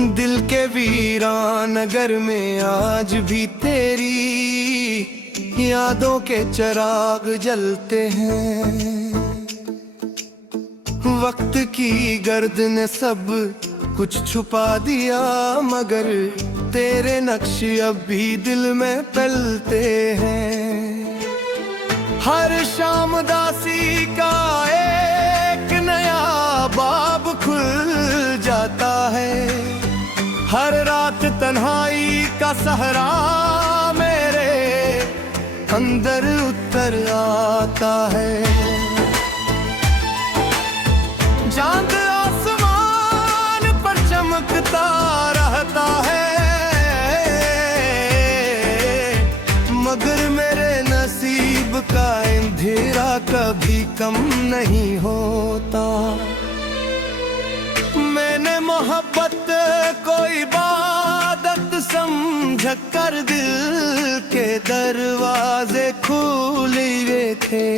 दिल के वीरान नगर में आज भी तेरी यादों के चिराग जलते हैं। वक्त की गर्द ने सब कुछ छुपा दिया, मगर तेरे नक्श अब भी दिल में पलते हैं। हर शाम दासी का एक नया बाब खुल जाता है, हर रात तन्हाई का सहरा मेरे अंदर उतर आता है। चांद आसमान पर चमकता रहता है, मगर मेरे नसीब का अंधेरा कभी कम नहीं होता। मैंने मोहब्बत को इबादत समझ कर दिल के दरवाजे खोले हुए थे।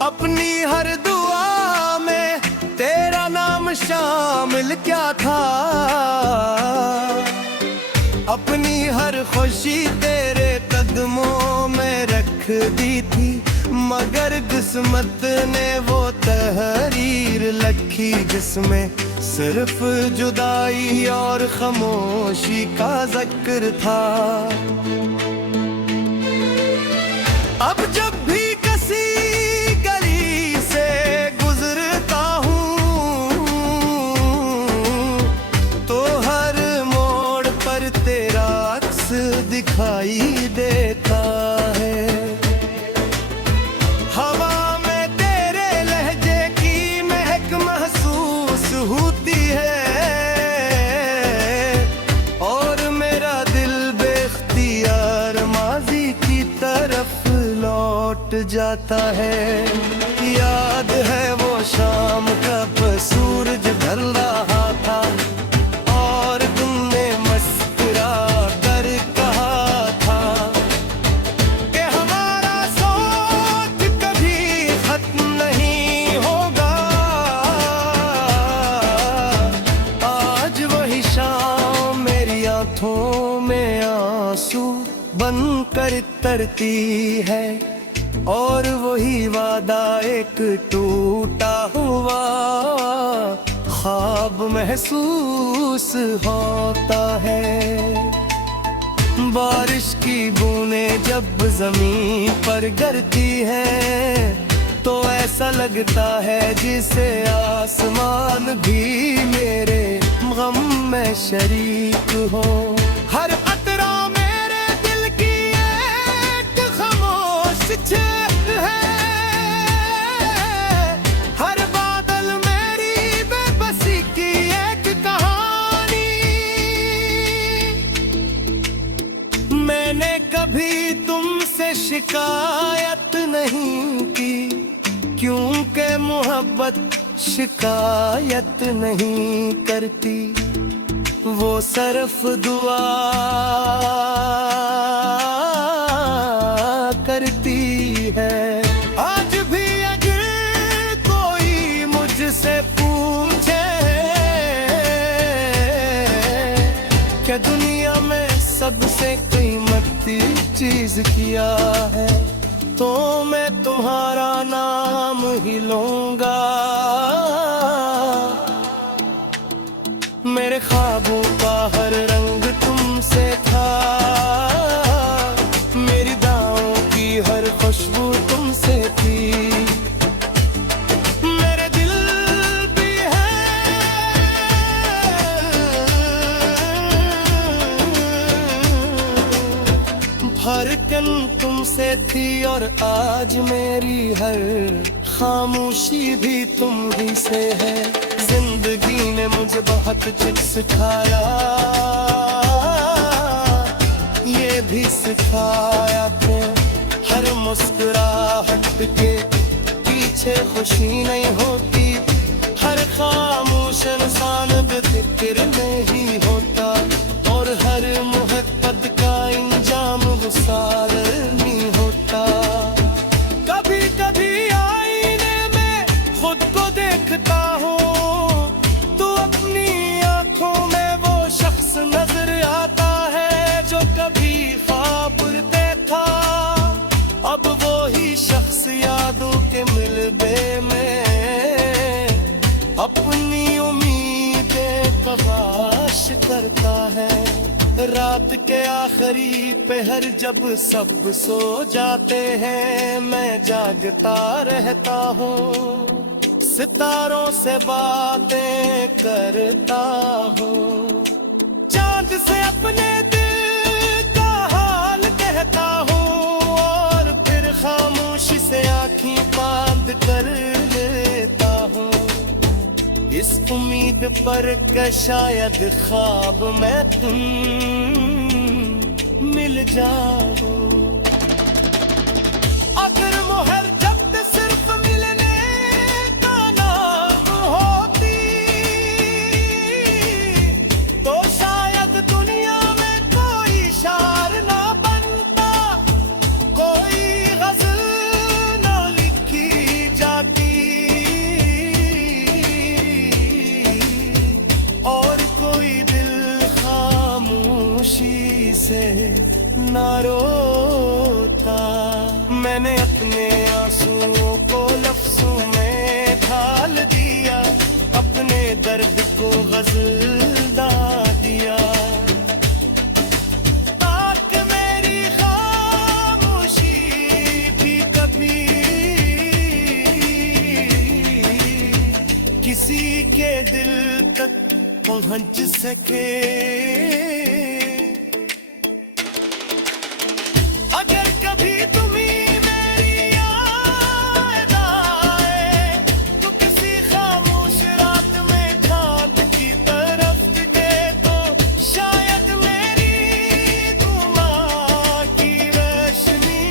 अपनी हर दुआ में तेरा नाम शामिल क्या था, अपनी हर खुशी तेरे कदमों में रख दी थी, मगर किस्मत ने वो तहरीर लिखी जिसमें सिर्फ जुदाई और खामोशी का जिक्र था। अब जब भी किसी गली से गुजरता हूँ तो हर मोड़ पर तेरा अक्स दिखाई देता है। हवा में तेरे लहजे की महक महसूस होती है, और मेरा दिल बेख्तियार माजी की तरफ लौट जाता है। याद है वो शाम कब सूरज ढल रहा था और तुमने मुस्कुरा कर कहा था कि हमारा साथ कभी खत्म नहीं होगा। आज वही शाम मेरी आंखों में आंसू बनकर तरती है, और वही वादा एक टूटा हुआ ख्वाब महसूस होता है। बारिश की बूंदें जब जमीन पर गिरती हैं तो ऐसा लगता है जिसे आसमान भी मेरे गम में शरीक हो। हर अतरा मेरे दिल की एक खामोश छेद है, हर बादल मेरी बेबसी की एक कहानी। मैंने कभी तुमसे शिकायत नहीं की, क्योंकि मोहब्बत शिकायत नहीं करती, वो सिर्फ दुआ करती है। आज भी अगर कोई मुझसे पूछे क्या दुनिया में सबसे कीमती चीज क्या है, तो मैं तुम्हारा नाम ही लूंगा। मेरे ख्वाबों का हर रंग तुमसे था, मेरी दाओं की हर खुशबू तुमसे थी। मेरे दिल भी है धड़कन तुमसे थी, और आज मेरी हर खामोशी भी तुम ही से है। जिंदगी ने मुझे बहुत कुछ सिखाया, ये भी सिखाया कि हर मुस्कुराहट के पीछे खुशी नहीं होती, हर खामोश इंसान बेफिक्र नहीं होता, और हर मोहब्बत का इंजाम गुस्सार नहीं होता। कभी कभी आईने में खुद को देखता हूँ तो अपनी आंखों में वक्त के आखिरी पहर जब सब सो जाते हैं, मैं जागता रहता हूँ, सितारों से बातें करता हूँ, चांद से अपने दिल का हाल कहता हूँ, और फिर खामोशी से आँखें बांध कर लेता हूँ, इस उम्मीद पर कि शायद ख्वाब में तुम मिल जाओ। अगर मोहर जब सिर्फ मिलने का नाम होती, तो शायद दुनिया में कोई शार ना बनता, कोई गजल ना लिखी जाती, और कोई दिल खामोशी से ना रोता। मैंने अपने आंसुओं को लफ्जों में ढाल दिया, अपने दर्द को गजल गा दिया, ताकि मेरी खामोशी भी कभी किसी के दिल तक पहुंच सके। अगर कभी तुम्हें मेरी याद आए, तो किसी खामोश रात में चांद की तरफ दिखे, तो शायद मेरी दुआ की रोशनी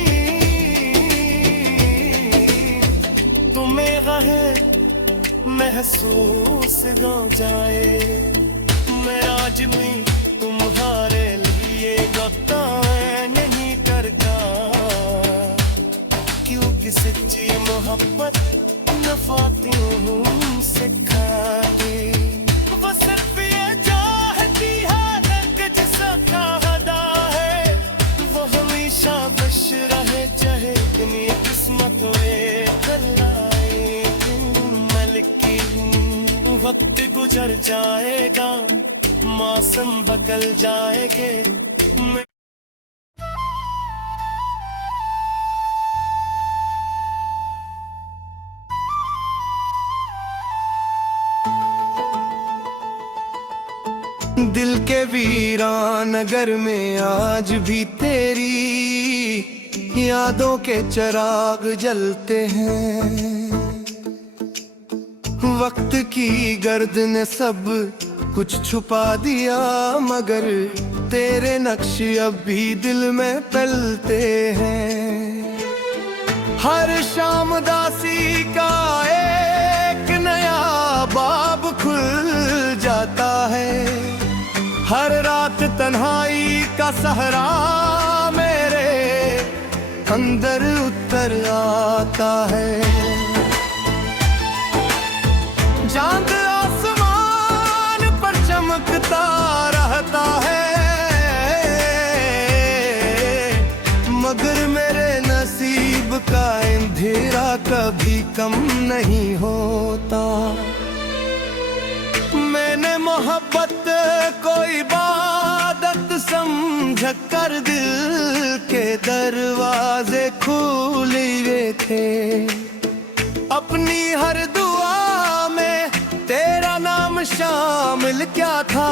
तुम्हें रहे महसूस हो जाए। मैं आज भी तुम्हारे लिए गाता नहीं करता, क्योंकि सच्ची मोहब्बत नफाती हूँ सिखाती, वो सिर्फ ये चाहती है कि जिसका हदा है वो हमेशा खुश रहे, चाहे इतनी किस्मत में कलाई मलकी हूँ। वक्त गुजर जाएगा, मौसम बदल जाएंगे, दिल के वीरान नगर में आज भी तेरी यादों के चिराग जलते हैं। वक्त की गर्द ने सब कुछ छुपा दिया, मगर तेरे नक्श अब भी दिल में पलते हैं। हर शाम दासी का एक नया बाब खुल जाता है, हर रात तन्हाई का सहरा मेरे अंदर उतर आता है। चांद आसमान पर चमकता रहता है, मगर मेरे नसीब का अंधेरा कभी कम नहीं होता। मैंने मोहब्बत को इबादत समझ कर दिल के दरवाजे खोले हुए थे, अपनी हर दुआ में तेरा नाम शामिल क्या था,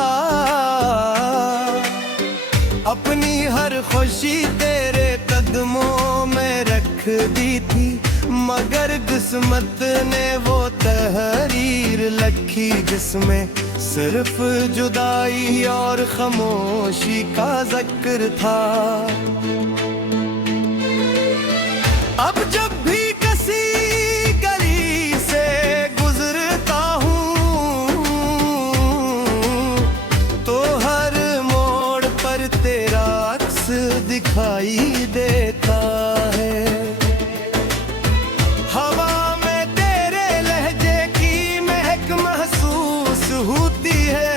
अपनी हर खुशी तेरे कदमों में रख दी थी, मगर किस्मत ने वो तहरीर लिखी जिसमें सिर्फ जुदाई और खामोशी का जिक्र था। अब जब भी किसी गली से गुजरता हूँ, तो हर मोड़ पर तेरा अक्स दिखाई देता है। हवा में तेरे लहजे की महक महसूस होती है,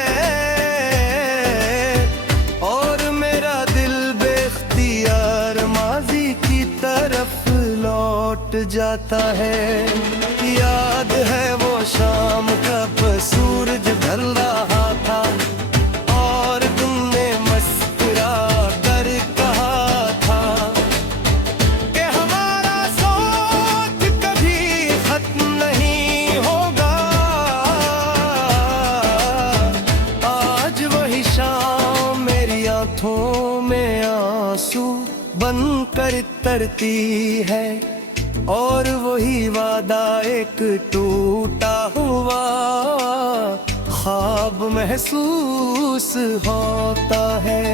और मेरा दिल बेख्तियार माजी की तरफ लौट जाता है। याद है वो शाम कब सूरज ढल रहा था और तुमने मुस्कुरा में आंसू बनकर तरती है, और वही वादा एक टूटा हुआ ख्वाब महसूस होता है।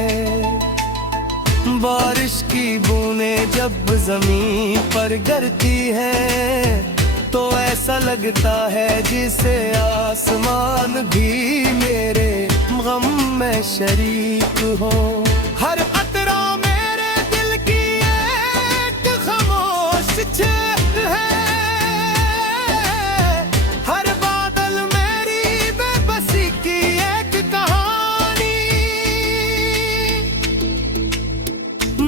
बारिश की बूंदें जब जमीन पर गिरती है तो ऐसा लगता है जिसे आसमान भी मेरे गम में शरीक हो। हर कतरा मेरे दिल की एक खामोश छेद है, हर बादल मेरी बेबसी की एक कहानी।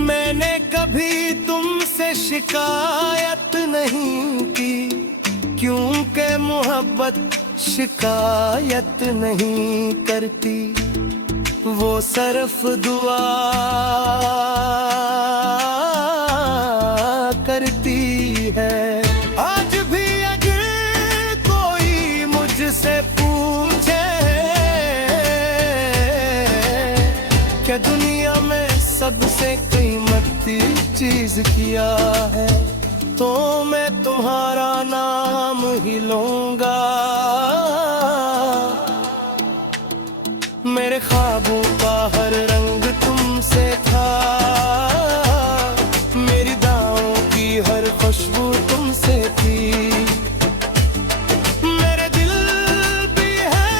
मैंने कभी तुमसे शिकायत नहीं की, क्योंकि मोहब्बत शिकायत नहीं करती, वो सिर्फ दुआ करती है। आज भी अगर कोई मुझसे पूछे कि दुनिया में सबसे कीमती चीज क्या है, तो मैं तुम्हारा नाम ही लूंगा। मेरे ख्वाबों का हर रंग तुमसे था, मेरी दाओं की हर खुशबू तुमसे थी। मेरे दिल भी है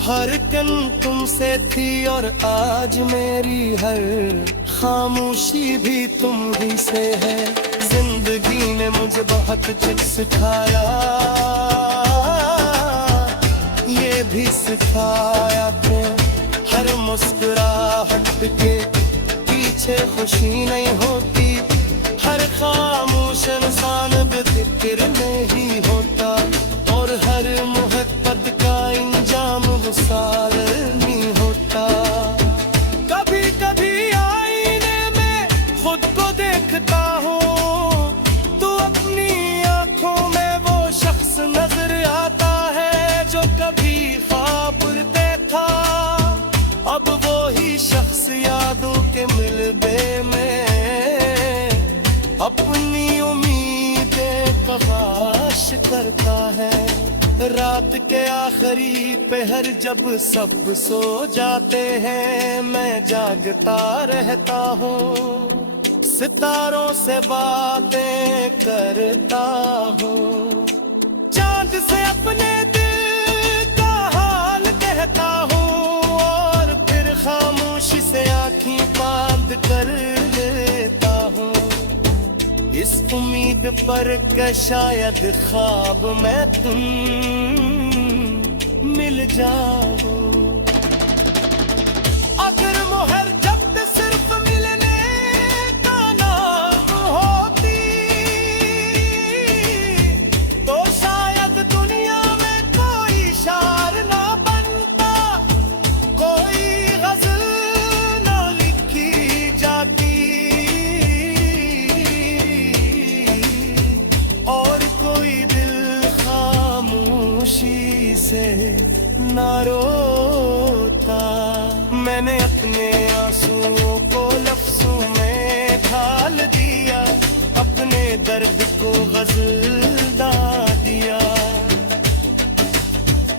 धड़कन तुमसे थी, और आज मेरी हर खामोशी भी तुम ही से है। जिंदगी ने मुझे बहुत कुछ सिखाया, ये भी सिखाया कि हर मुस्कुराहट के पीछे खुशी नहीं होती, हर खामोश इंसान बेफिक्र नहीं होता, और हर मोहब्बत का इंजाम गुस्सार नहीं होता। कभी कभी आईने में खुद को देखता हूँ, तो अपनी आंखों में वो शख्स नजर आता है जो कभी ख्वाब देखा। अब वो ही शख्स यादों के मिलबे में अपनी उम्मीदें तलाश करता है। रात के आखिरी पहर जब सब सो जाते हैं, मैं जागता रहता हूँ, सितारों से बातें करता हूँ, चांद से अपने दिल का हाल कहता हूँ, और फिर खामोशी से आँखें बांध कर लेता हूँ, इस उम्मीद पर कि शायद ख्वाब में तुम मिल जाओ। अगर मोहर जब सिर्फ मिलने का नाम होती, तो शायद दुनिया में कोई शार ना बनता, कोई गजल ना लिखी जाती, और कोई दिल खामोशी से ना रोता। मैंने अपने आंसुओं को लफ्जों में ढाल दिया, अपने दर्द को गजल गा दिया,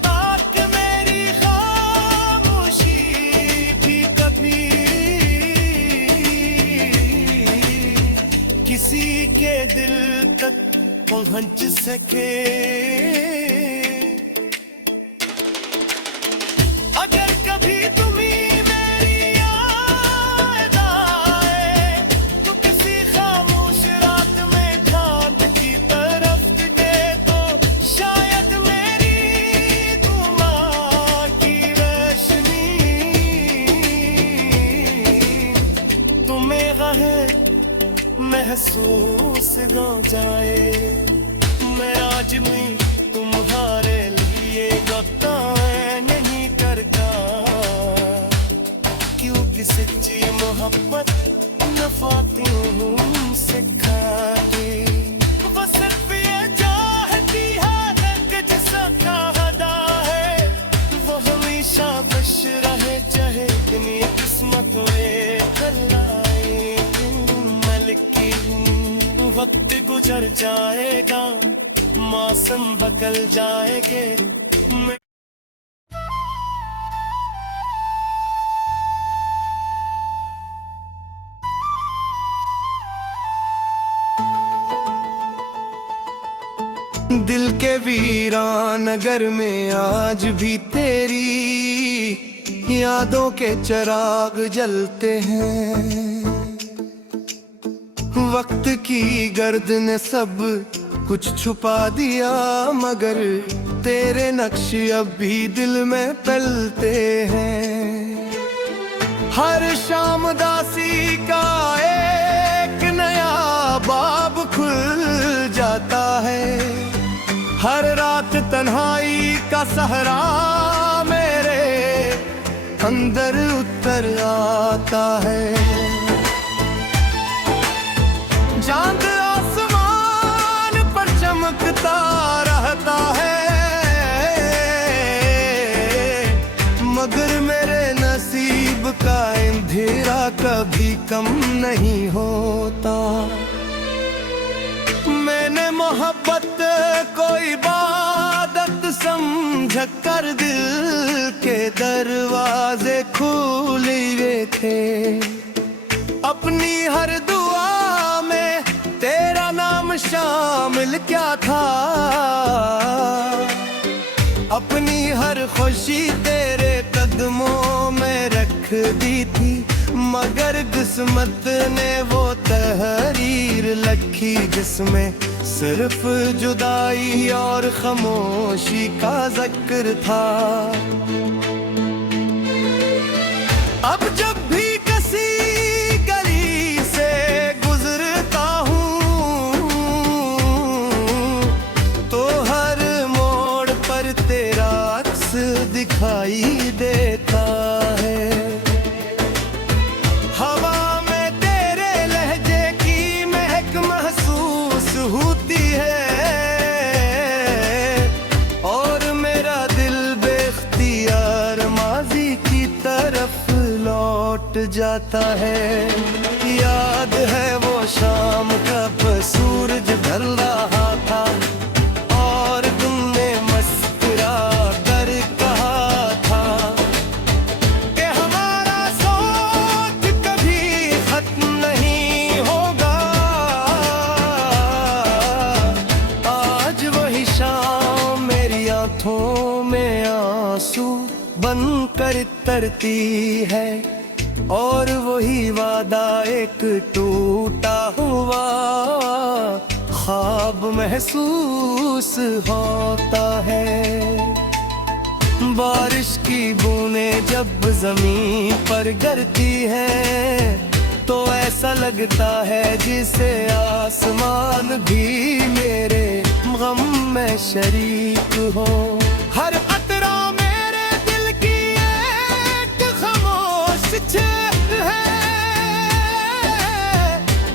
ताकि मेरी खामोशी भी कभी किसी के दिल तक पहुंच सके। अगर कभी तुम्हें मेरी याद आए, तो किसी खामोश रात में चांद की तरफ दिखे, तो शायद मेरी दुआ की रोशनी तुम्हें रहे महसूस हो जाए। मैं आज भी तुम्हारे लिए गताएं नहीं करता, क्योंकि सच्ची मोहब्बत नफाती हूँ सिखाती। वो सिर्फ ये चाहती है कि जिसका हदा नजर आए मैं लिखी हूँ। वक्त गुजर जाएगा, मौसम बदल जाएंगे, दिल के वीरान नगर में आज भी तेरी यादों के चिराग जलते हैं। वक्त की गर्द ने सब कुछ छुपा दिया, मगर तेरे नक्श अब भी दिल में पलते हैं। हर शाम दासी का एक नया बाब खुल जाता है, हर रात तन्हाई का सहरा मेरे अंदर उतर आता है। चांद आसमान पर चमकता रहता है, मगर मेरे नसीब का अंधेरा कभी कम नहीं होता। मैंने मोहब्बत को इबादत समझ कर दिल के दरवाजे खोले हुए थे। अपनी हर दुआ में तेरा नाम शामिल क्या था, अपनी हर खुशी तेरे कदमों में रख दी थी, मगर किस्मत ने वो तहरीर लिखी जिसमें सिर्फ जुदाई और खामोशी का जिक्र था। अब जब भी किसी गली से गुजरता हूँ तो हर मोड़ पर तेरा अक्स दिखाई देता है। हवा में तेरे लहजे की महक महसूस होती है, और मेरा दिल बेख्तियार माजी की तरफ लौट जाता है। याद है वो शाम कब सूरज ढल रहा था और तुमने मुस्कुरा कर कहा था कि हमारा साथ कभी खत्म नहीं होगा। आज वही शाम मेरी आंखों में आंसू बनकर तरती है, और वही वादा एक टूटा हुआ ख्वाब महसूस होता है। बारिश की बूंदें जब जमीन पर गिरती हैं तो ऐसा लगता है जिसे आसमान भी मेरे गम में शरीक हो। हर अतरा मेरे दिल की एक खामोश छेद है,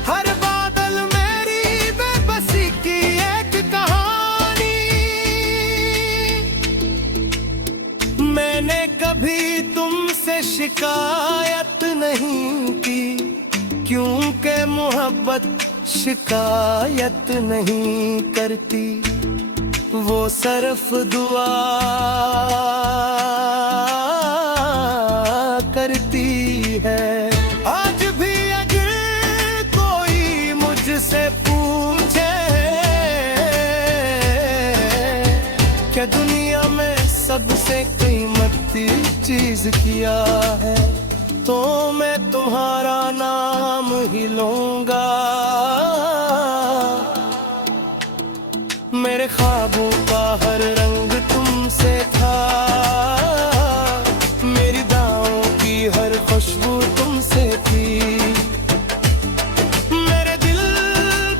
हर बादल मेरी बेबसी की एक कहानी। मैंने कभी तुमसे शिकायत नहीं की, क्योंकि मोहब्बत शिकायत नहीं करती, वो सिर्फ दुआ करती है। आज भी अगर कोई मुझसे पूछे कि दुनिया में सबसे कीमती चीज क्या है, तो मैं तुम्हारा नाम ही लूंगा। मेरे ख्वाबों का हर रंग तुमसे था, मेरी दाओं की हर खुशबू तुमसे थी। मेरे दिल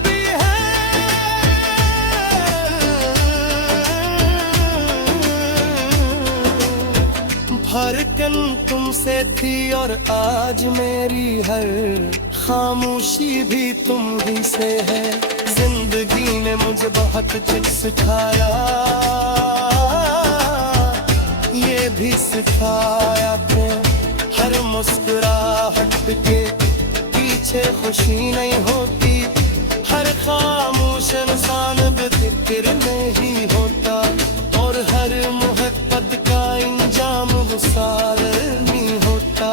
भी है धड़कन तुमसे थी, और आज मेरी हर खामोशी भी तुम ही से है। जिंदगी ने मुझे बहुत कुछ सिखाया, ये भी सिखाया कि हर मुस्कुराहट के पीछे खुशी नहीं होती, हर खामोश इंसान बेफिक्र नहीं होता, और हर मोहब्बत का इंजाम गुस्सार नहीं होता।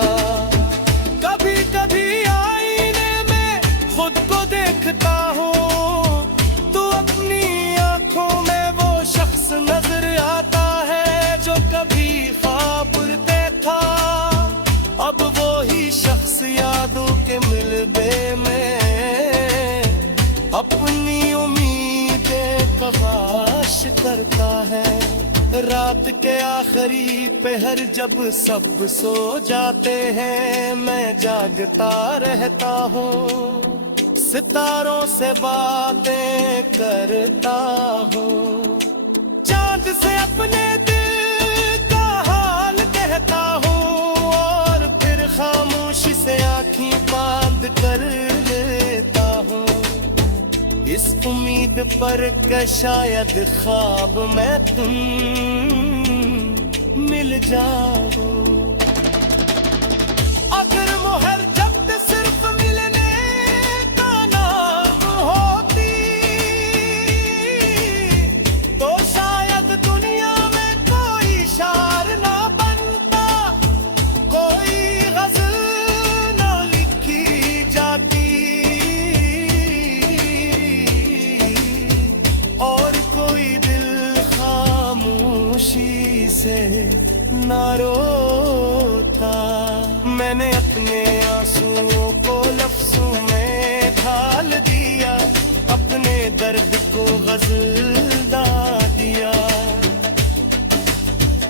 कभी कभी आईने में खुद को देखता हूँ, तो अपनी आंखों में वो शख्स नजर आता है जो कभी ख्वाब बुनते था। अब वो ही शख्स यादों के मिलबे में अपनी उम्मीदें कवाश करता है। रात के आखिरी पहर जब सब सो जाते हैं, मैं जागता रहता हूँ, सितारों से बातें करता हूँ, चांद से अपने दिल का हाल कहता हूँ, और फिर खामोशी से आंखें बंद कर लेता हूँ, इस उम्मीद पर कि शायद ख्वाब में तुम मिल जाओ। अगर मोहर जब सिर्फ मिलने का नाम होती, तो शायद दुनिया में कोई शार ना बनता, कोई गजल ना लिखी जाती, और कोई दिल खामोशी से ना रोता। मैंने अपने आंसुओं को लफ्जों में ढाल दिया, अपने दर्द को गजल गा दिया,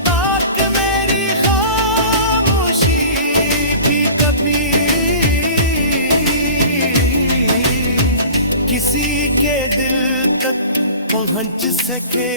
ताकि मेरी खामोशी भी कभी किसी के दिल तक पहुंच सके।